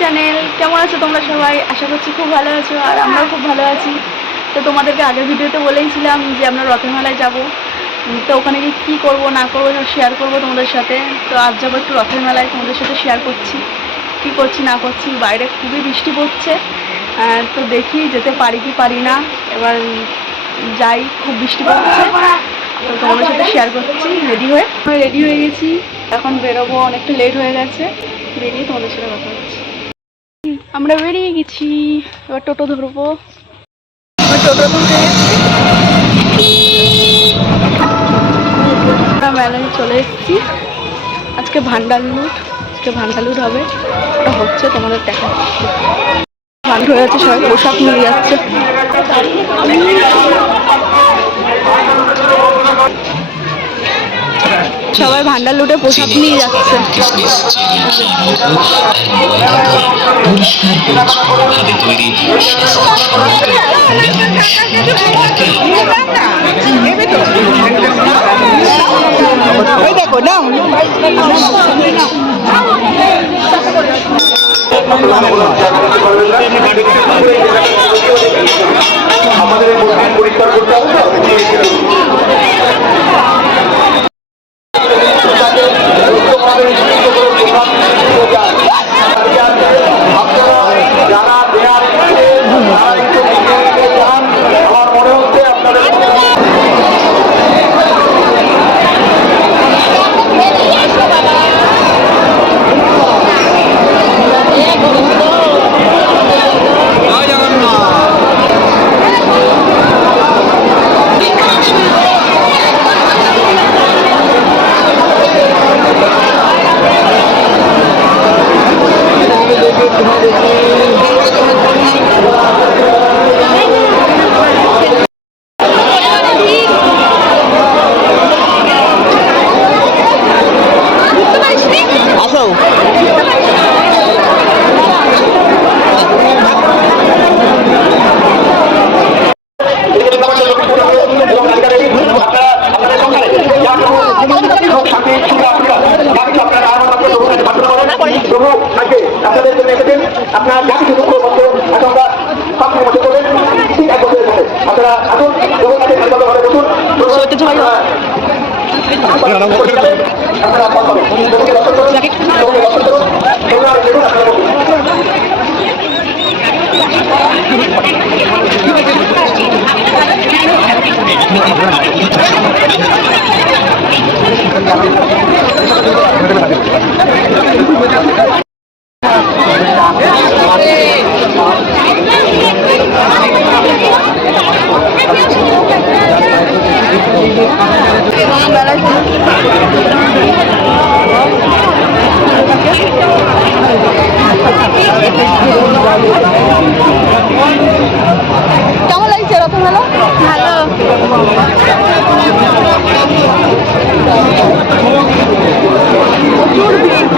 Channel কেমন আছো তোমরা সবাই? আশা করছি খুব ভালো আছো আর আমরাও খুব ভালো আছি। তো তোমাদেরকে আগের ভিডিওতে বলেইছিলাম যে আমরা রথের যাব। তো ওখানে গিয়ে কী করব না করব সব শেয়ার করব তোমাদের সাথে। তো আজ যাব একটু রথের মেলায় তোমাদের সাথে শেয়ার করছি। কি করছি না করছি বাইরে খুবই বৃষ্টি পড়ছে। তো দেখি যেতে পারি কি পারি না। এবার যাই খুব বৃষ্টি পড়ছে। তো তোমাদের সাথে শেয়ার করছি রেডি হয়ে রেডি হয়ে গেছি। এখন বেরোবো অনেকটা লেট হয়ে গেছে। বেরিয়ে তোমাদের সাথে কথা হচ্ছে। আমরা বেরিয়ে গেছি। এবার টোটো ধরবো। টোটো ধরতে মেলায় চলে এসেছি। আজকে ভান্ডার লুট আজকে ভান্ডার লুট হবে। ওটা হচ্ছে তোমাদের দেখা। ভান্ড হয়ে যাচ্ছে সবাই। পোশাক নিয়ে যাচ্ছে। সবাই ভান্ডার লুটে পোশাক নিয়ে যাচ্ছে। দেখো আমাদের পরিষ্কার করতে হবে তো আপনারা মেলা প্রচুর তো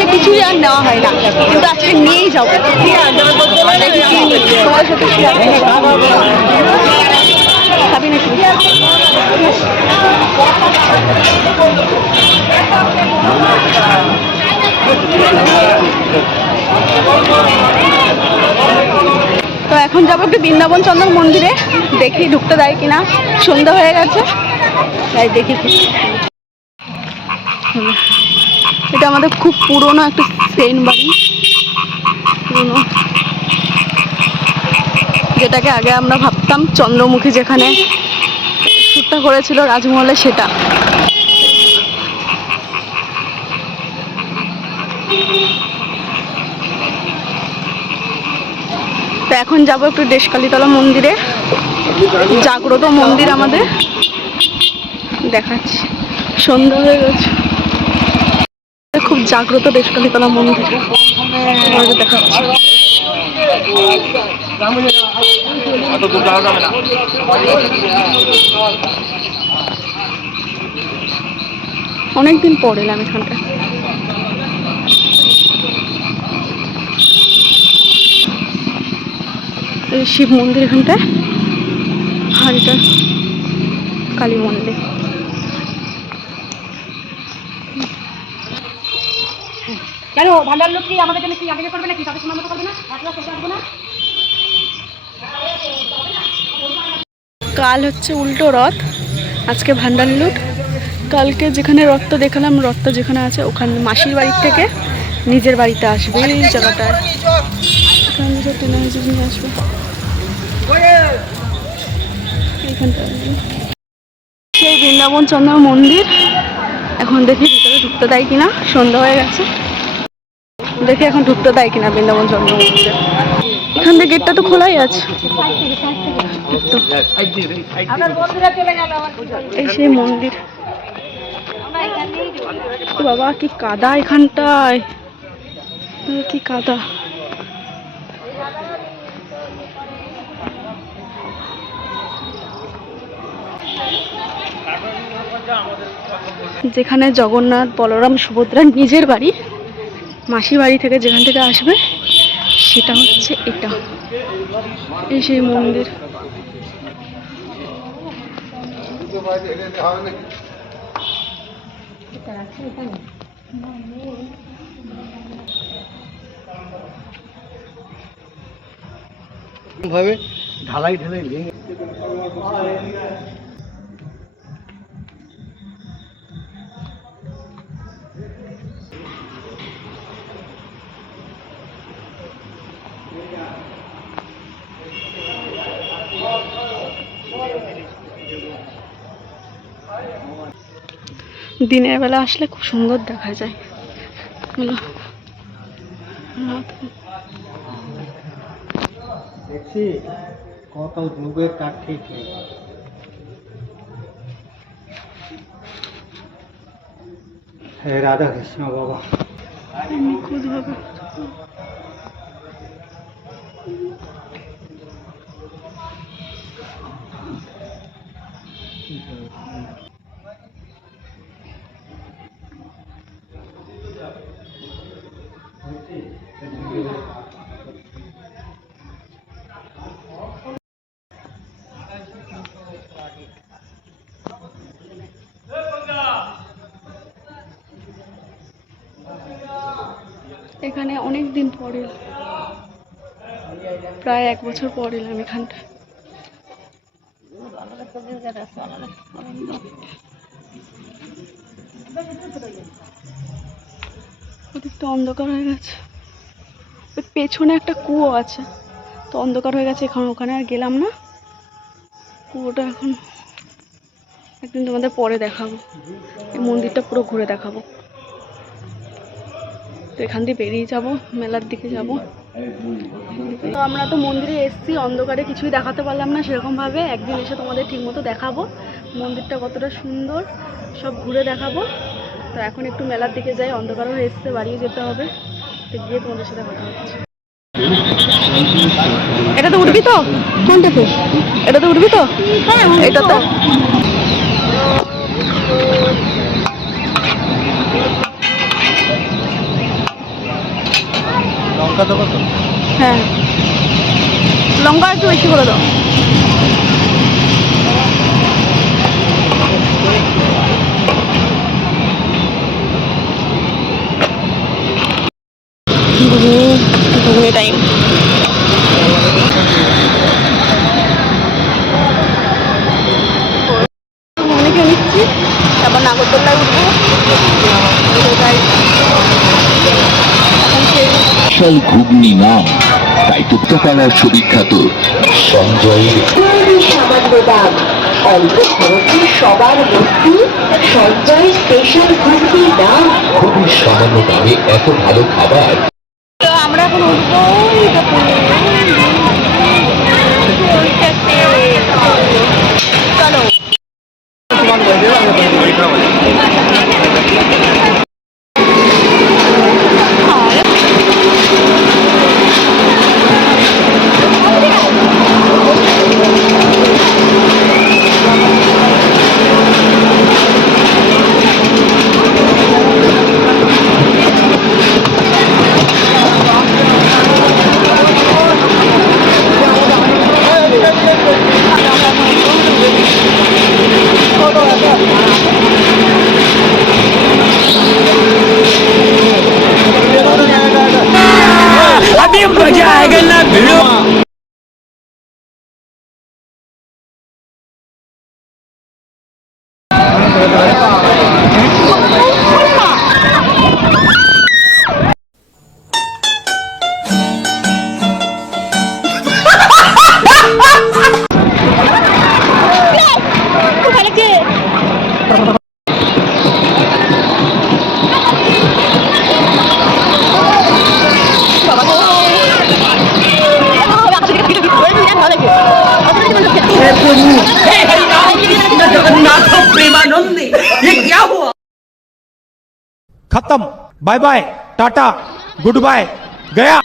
এসে কিছুই আর নেওয়া হয় না। কিন্তু আজকে নিয়েই যাব তোমার সাথে তো এখন যাব একটু বৃন্দাবন চন্দ্র মন্দিরে। দেখি ঢুকতে দেয় কিনা। সন্ধ্যা হয়ে গেছে। তাই দেখি। এটা আমাদের খুব পুরনো একটা সেন বাড়ি। পুরনো। যেটাকে আগে আমরা ভাবতাম চন্দ্রমুখী যেখানে শ্যুটটা করেছিল রাজমহলে সেটা। তো এখন যাব একটু দেশকালীতলা মন্দিরে। জাগ্রত মন্দির আমাদের। দেখাচ্ছি। সন্ধ্যা হয়ে গেছে জাগ্রত দেশকালীতলা মন্দির দেখাচ্ছি। অনেকদিন পর এলাম এখানটা। এই শিব মন্দির এখানটায় আর কালী মন্দির। কেন? ভান্ডার লোক কি আমাদের জন্য কি আগে করবে নাকি? তাদের সময় মতো করবে না? না? কাল হচ্ছে উল্টো রথ। আজকে ভান্ডার লুট। কালকে যেখানে রথটা দেখালাম, রথটা যেখানে আছে, ওখানে মাসির বাড়ির থেকে নিজের বাড়িতে আসবে এই জায়গাটায় আসবে। সেই বৃন্দাবন চন্দ্র মন্দির। এখন দেখি ভিতরে ঢুকতে দেয় কিনা। সন্ধ্যা হয়ে গেছে। দেখি এখন ঢুকতে দেয় কিনা বৃন্দাবন চন্দ্র এখান থেকে গেটটা তো খোলাই আছে। এই সেই মন্দির। বাবা কি কাদা এখানটায়। কি কাদা। যেখানে জগন্নাথ বলরাম সুভদ্রার নিজের বাড়ি। মাসি বাড়ি থেকে যেখান থেকে আসবে, সেটা হচ্ছে এটা। এই সেই মন্দির। ভাবে ঢালাই ঢালাই ভেঙে দিনের বেলা আসলে খুব সুন্দর দেখা যায়। কত যুগের তার ঠিক নেই। হে রাধা কৃষ্ণ বাবা এখানে অনেক দিন পর, প্রায় এক বছর পর এলাম এখানটা। ওদিকটা অন্ধকার হয়ে গেছে। পেছনে একটা কুয়ো আছে, তো অন্ধকার হয়ে গেছে, এখন ওখানে আর গেলাম না। কুয়োটা এখন একদিন তোমাদের পরে দেখাবো। এই মন্দিরটা পুরো ঘুরে দেখাবো। তো এখান দিয়ে বেরিয়ে যাব মেলার দিকে যাব। তো আমরা তো মন্দিরে এসেছি অন্ধকারে কিছুই দেখাতে পারলাম না সেরকমভাবে একদিন এসে তোমাদের ঠিকমতো দেখাবো। মন্দিরটা কতটা সুন্দর সব ঘুরে দেখাবো। তো এখন একটু মেলার দিকে যাই অন্ধকার হয়ে এসছে বাড়িয়ে যেতে হবে। তো গিয়ে তোমাদের সাথে কথা হচ্ছে। এটা তো উঠবি তো? কোনটাতে এটাতে উঠবি তো? এটাতে? লঙ্কা দেবো তো হ্যাঁ। লঙ্কা একটু বেশি করে দাও। উত্তরপাড়ার সুবিখ্যাত। সঞ্জয়ের সামান্য দাম। অল্প খরচে সবার স্পেশাল ঘুরতি দাম। খুবই সামান্য দামে এত ভালো খাবার। আমরা এখন। চলো। Bye bye tata good bye Gaya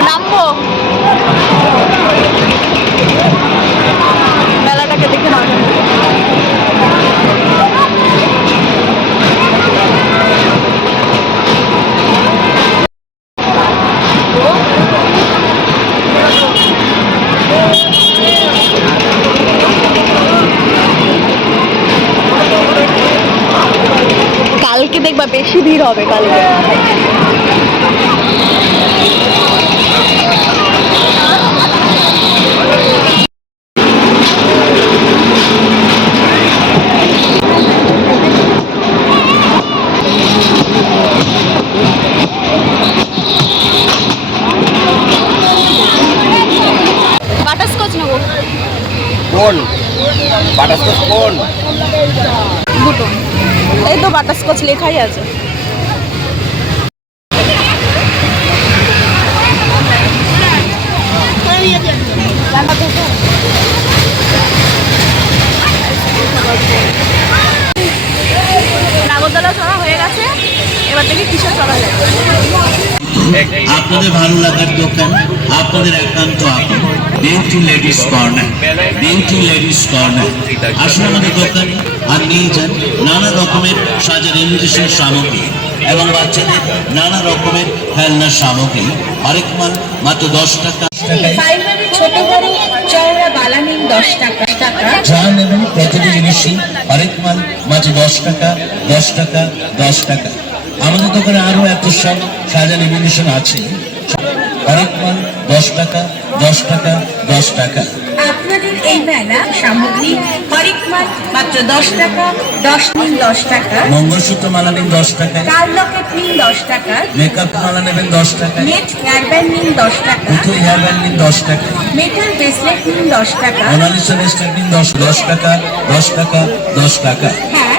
నమ్ము ভিড় হবে কালকে। লেখাই আছে। হয়ে গেছে, এবার থেকে আপনাদের ভালো লাগার দোকান, আপনাদের একান্ত আপন। Beauty ladies corner ladies corner আসলে আমাদের দোকান। আর নিয়ে যান নানা রকমের সাজার ইমিটেশন সামগ্রী এবং বাচ্চাদের নানা রকমের খেলনার সামগ্রী। আরেক মাল মাত্র দশ টাকা। জিনিসই মাল দশ টাকা দশ টাকা দশ টাকা। আমাদের দোকানে আরও এত সব সাজার ইমিটেশন আছে। আরেক মাল দশ টাকা দশ টাকা দশ টাকা। আপনাদের এই মেলা সামগ্রী হরেক মাল মাত্র দশ টাকা দশ নিন দশ টাকা। মঙ্গলসূত্র মালা নিন দশ টাকায় কার লকেট নিন দশ টাকা। মেকআপ মালা নেবেন দশ টাকায় নেট হেয়ার ব্যান্ড নিন দশ টাকা। পুতুল হেয়ার ব্যান্ড নিন দশ টাকা। মেটাল ব্রেসলেট নিন দশ টাকা। মোনালিসা রেস্টুরেন্ট নিন দশ দশ টাকা দশ টাকা দশ টাকা। হ্যাঁ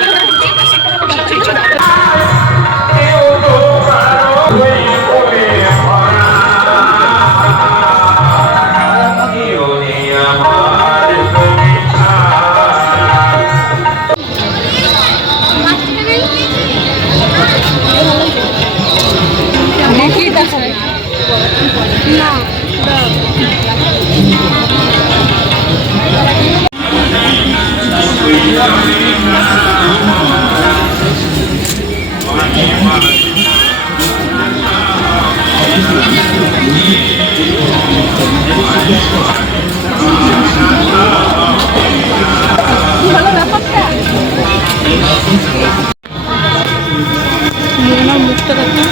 মুখটা দেখো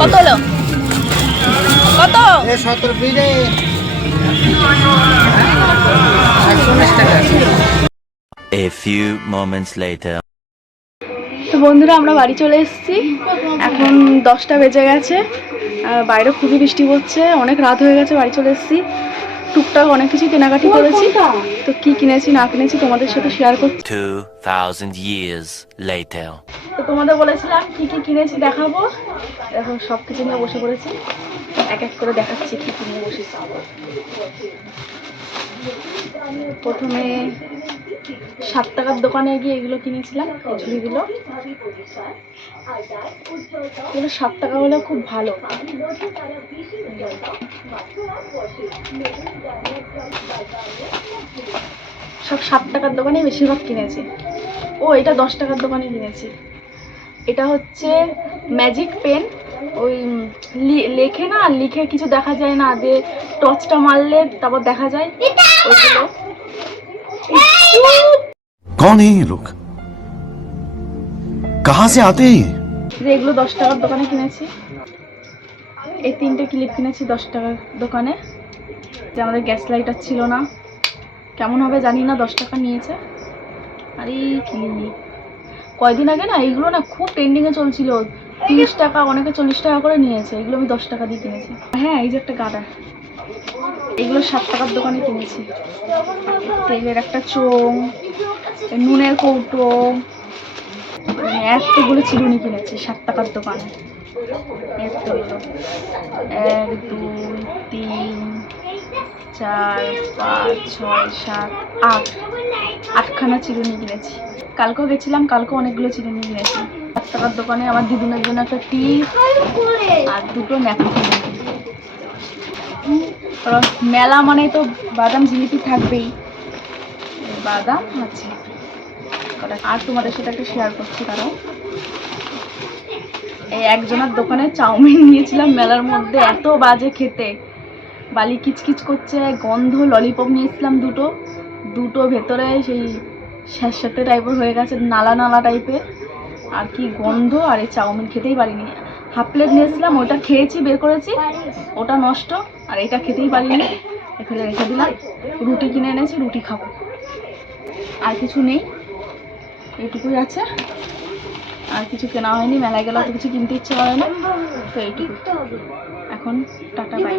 কত হলো? কত? এ সতেরো পিঠে A few moments later. তো বন্ধুরা আমরা বাড়ি চলে এসেছি। এখন দশটা বেজে গেছে। আর বাইরে খুবই বৃষ্টি পড়ছে। অনেক রাত হয়ে গেছে বাড়ি চলে এসেছি। টুকটাক অনেক কিছু কেনাকাটি করেছি। তো কি কিনেছি না কিনেছি তোমাদের সাথে শেয়ার করছি। 2,000 years later. তো তোমাদের বলেছিলাম কি কি কিনেছি দেখাবো। এখন সব কিছু নিয়ে বসে পড়েছি। এক এক করে দেখাচ্ছি কি কিনে বসেছি। প্রথমে সাত টাকার দোকানে গিয়ে এগুলো কিনেছিলাম ঝুড়িগুলো এগুলো সাত টাকা হলেও খুব ভালো। সব সাত টাকার দোকানে বেশিরভাগ কিনেছি। ও, এটা দশ টাকার দোকানে কিনেছি। এটা হচ্ছে ম্যাজিক পেন ওই উম, লি- লেখে না লিখে কিছু দেখা যায় না দিয়ে টর্চটা মারলে তারপর দেখা যায় ওইগুলো कौन है ये लोग कहाँ से आते हैं ये যে এগুলো দশ টাকার দোকানে কিনেছি এই তিনটে ক্লিপ কিনেছি দশ টাকার দোকানে যে আমাদের গ্যাস লাইটার ছিল না কেমন হবে জানি না দশ টাকা নিয়েছে আর এই কিনিনি কয়দিন আগে না এইগুলো না খুব ট্রেন্ডিংয়ে চলছিল তিরিশ টাকা, অনেকে চল্লিশ টাকা করে নিয়েছে, এগুলো আমি দশ টাকা দিয়ে কিনেছি। হ্যাঁ এই যে একটা গাডা এগুলো সাত টাকার দোকানে কিনেছি। তেলের একটা চোং নুনের কৌটো মানে এতগুলো চিরুনি কিনেছি সাত টাকার দোকানে। এতগুলো। এক, দুই, তিন, চার, পাঁচ, ছয়, সাত, আট। আটখানা চিরুনি কিনেছি। কালকেও গেছিলাম, কালকেও অনেকগুলো চিরুনি কিনেছি। টাকার দোকানে আমার দিদুনের জন্য একটা টিপ আর দুটো কারণ মেলা মানে তো বাদাম জিলিপি থাকবেই। বাদাম কটা আর তোমাদের সাথে একটা শেয়ার করছি, কারণ এই একজনের দোকানে চাউমিন নিয়েছিলাম মেলার মধ্যে, এত বাজে খেতে। বালি কিচকিচ করছে, গন্ধ ললিপপ নিয়েছিলাম দুটো। দুটো ভেতরে সেই স্যাঁতস্যাঁতে টাইপের হয়ে গেছে, নালা নালা টাইপের আর কি গন্ধ, আর এই চাউমিন খেতেই পারিনি। হাফ প্লেট নিয়েছিলাম, ওটা খেয়েছি, বের করেছি। ওটা নষ্ট, আর এটা খেতেই পারিনি। এ ফেলে রেখে দিলাম। রুটি কিনে এনেছি, রুটি খাব। আর কিছু নেই। এইটুকুই আছে। আর কিছু কেনা হয়নি, মেলায় গেলে তো কিছু কিনতে ইচ্ছে হয় না। তো এইটুকু। এখন টাটা বাই